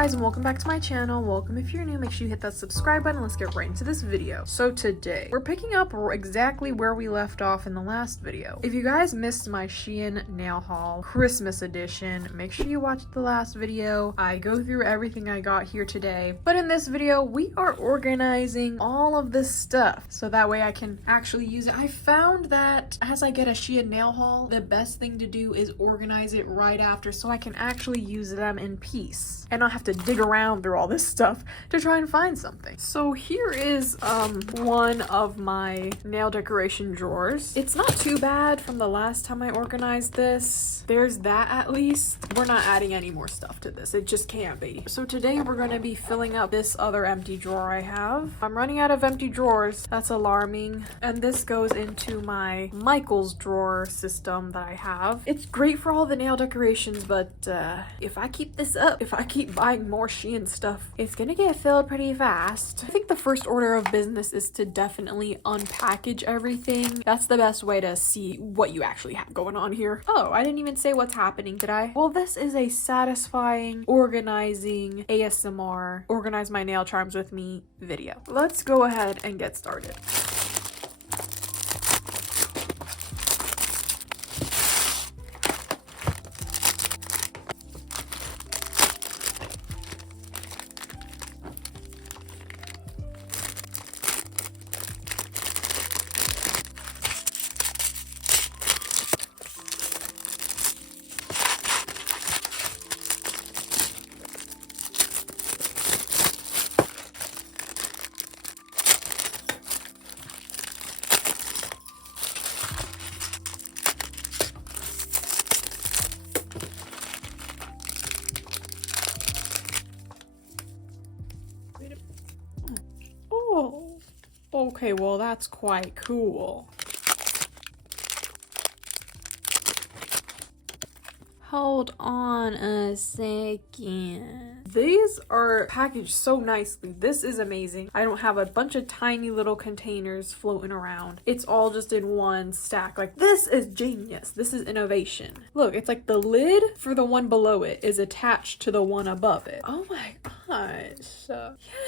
guys, and welcome back to my channel. Welcome if you're new, make sure you hit that subscribe button. Let's get right into this video. So today we're picking up exactly where we left off in the last video. If you guys missed my Shein nail haul Christmas edition, make sure you watch the last video. I go through everything I got here today, but in this video we are organizing all of this stuff so that way I can actually use it. I found that as I get a Shein nail haul, the best thing to do is organize it right after so I can actually use them in peace and not have to dig around through all this stuff to try and find something. So here is one of my nail decoration drawers. It's not too bad from the last time I organized this. There's that at least. We're not adding any more stuff to this. It just can't be. So today we're going to be filling up this other empty drawer I have. I'm running out of empty drawers. That's alarming. And this goes into my Michael's drawer system that I have. It's great for all the nail decorations, but if I keep this up, if I keep buying more Shein stuff, it's gonna get filled pretty fast. I think the first order of business is to definitely unpackage everything. That's the best way to see what you actually have going on here. Oh, I didn't even say what's happening, did I? Well, this is a satisfying organizing ASMR organize my nail charms with me video. Let's go ahead and get started. Oh, okay, well that's quite cool. Hold on a second. These are packaged so nicely. This is amazing. I don't have a bunch of tiny little containers floating around. It's all just in one stack. Like, this is genius. This is innovation. Look, it's like the lid for the one below it is attached to the one above it. Oh my gosh.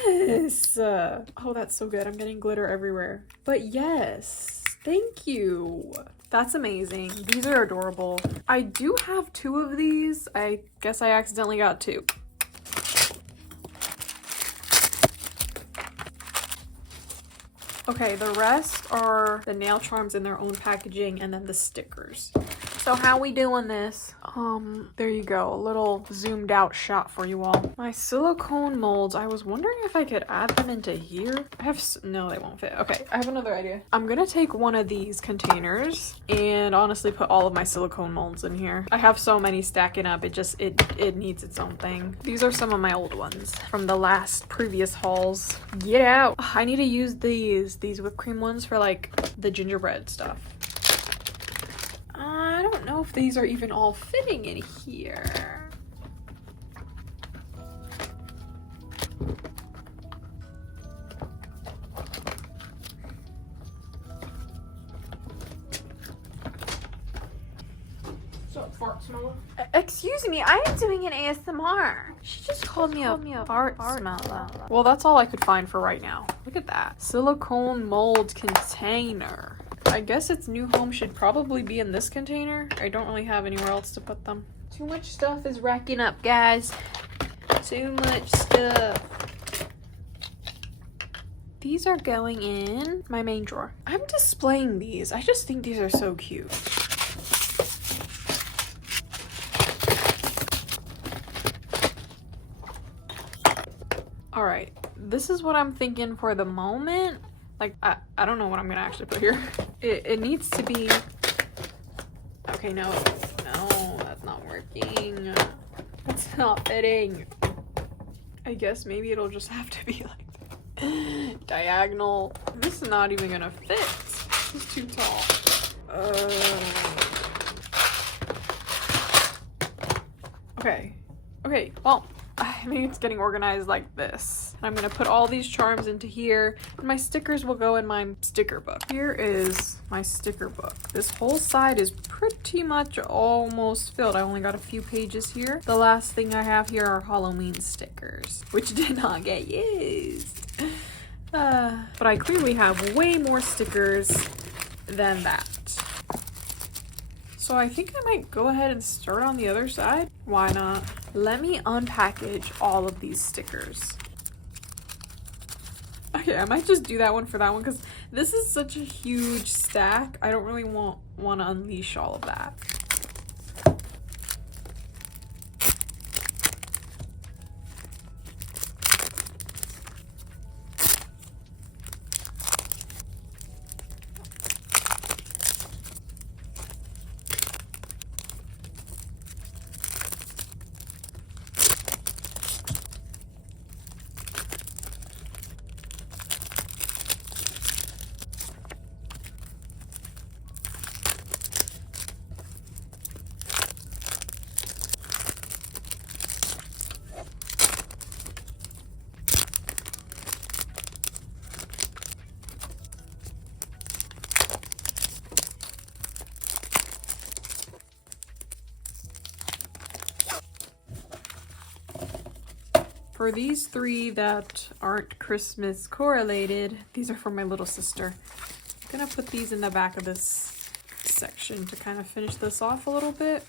Yes. Oh, that's so good. I'm getting glitter everywhere. But yes, thank you. That's amazing. These are adorable. I do have two of these. I guess I accidentally got two. Okay, the rest are the nail charms in their own packaging and then the stickers. So how we doing this? There you go. A little zoomed out shot for you all. My silicone molds, I was wondering if I could add them into here. No, they won't fit. Okay, I have another idea. I'm gonna take one of these containers and honestly put all of my silicone molds in here. I have so many stacking up, it needs its own thing. These are some of my old ones from the previous hauls. Get out. I need to use these whipped cream ones for like the gingerbread stuff. I don't know if these are even all fitting in here. What's up, fart smeller? Excuse me, I am doing an ASMR. She just called me a fart smeller. Well, that's all I could find for right now. Look at that. Silicone mold container. I guess its new home should probably be in this container. I don't really have anywhere else to put them. Too much stuff is racking up, guys. Too much stuff. These are going in my main drawer. I'm displaying these. I just think these are so cute. All right, this is what I'm thinking for the moment. Like, I don't know what I'm gonna actually put here. It needs to be... Okay, no, that's not working. That's not fitting. I guess maybe it'll just have to be like diagonal. This is not even gonna fit. This is too tall. Okay, well, maybe it's getting organized like this. I'm gonna put all these charms into here, and my stickers will go in my sticker book. Here is my sticker book. This whole side is pretty much almost filled. I only got a few pages here. The last thing I have here are Halloween stickers, which did not get used. But I clearly have way more stickers than that. So I think I might go ahead and start on the other side. Why not? Let me unpackage all of these stickers. Okay, I might just do that one for that one because this is such a huge stack. I don't really want to unleash all of that. For these three that aren't Christmas correlated, these are for my little sister. I'm gonna put these in the back of this section to kind of finish this off a little bit.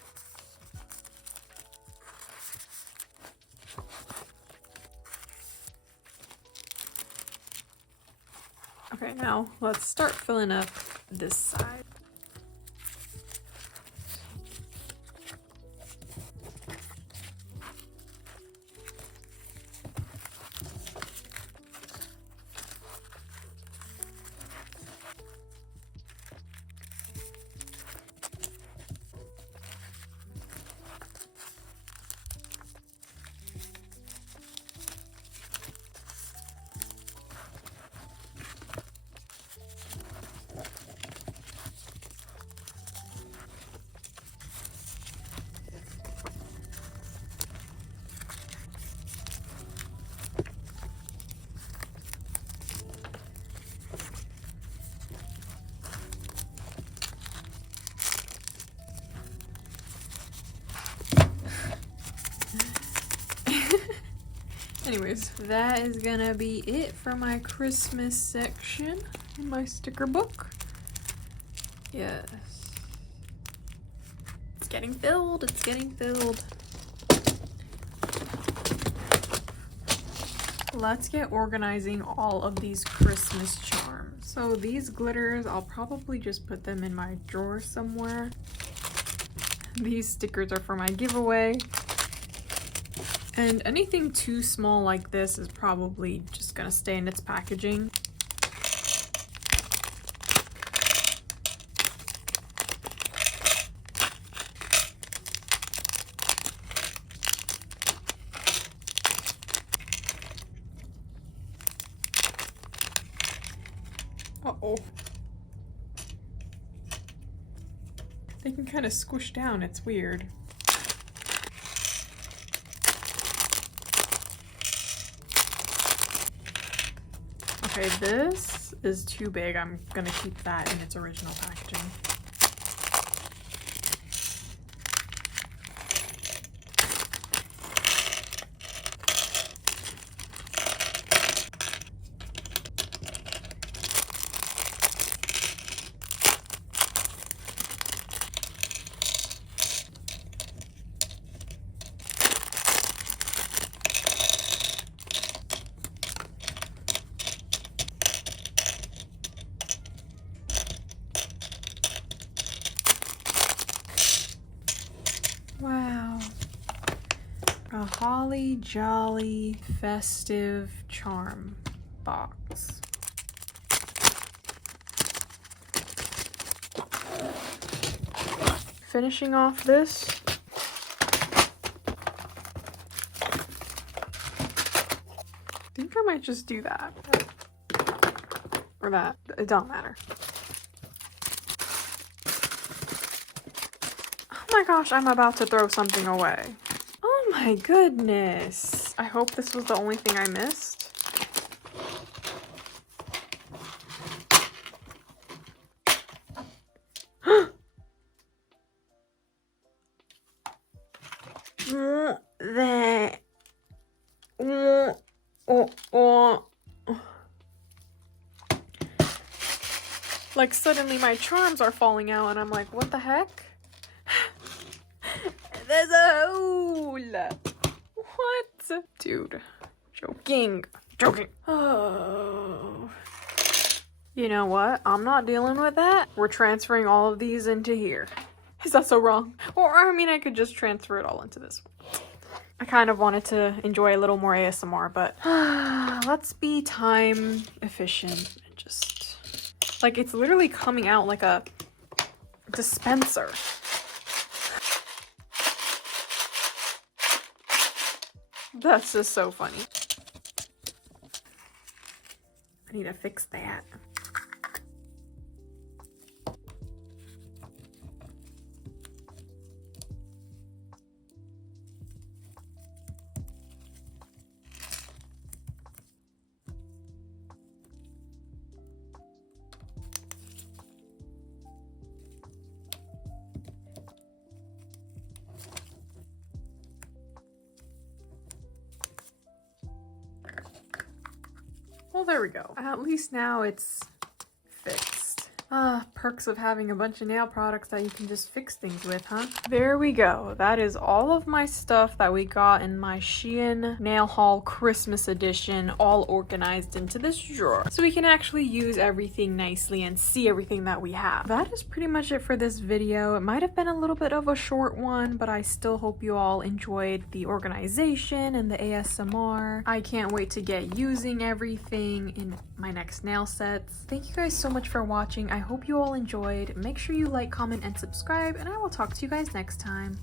Okay, now let's start filling up this side. Anyways, that is gonna be it for my Christmas section in my sticker book. Yes. It's getting filled, it's getting filled. Let's get organizing all of these Christmas charms. So these glitters, I'll probably just put them in my drawer somewhere. These stickers are for my giveaway. And anything too small like this is probably just gonna stay in its packaging. Uh-oh. They can kind of squish down, it's weird. Okay, this is too big. I'm gonna keep that in its original packaging. Wow. A holly jolly festive charm box. Finishing off this. I think I might just do that. Or that. It don't matter. Oh my gosh, I'm about to throw something away. Oh my goodness. I hope this was the only thing I missed. Like suddenly my charms are falling out and I'm like, what the heck? There's a hole. What? Dude, joking. Oh. You know what? I'm not dealing with that. We're transferring all of these into here. Is that so wrong? Or, I mean, I could just transfer it all into this one. I kind of wanted to enjoy a little more ASMR, but let's be time efficient and just, like, it's literally coming out like a dispenser. That's just so funny. I need to fix that. Well, there we go. At least now it's fixed. Perks of having a bunch of nail products that you can just fix things with, huh? There we go. That is all of my stuff that we got in my Shein Nail Haul Christmas edition, all organized into this drawer. So we can actually use everything nicely and see everything that we have. That is pretty much it for this video. It might have been a little bit of a short one, but I still hope you all enjoyed the organization and the ASMR. I can't wait to get using everything in my next nail sets. Thank you guys so much for watching. I hope you all enjoyed. Make sure you like, comment, and subscribe, and I will talk to you guys next time.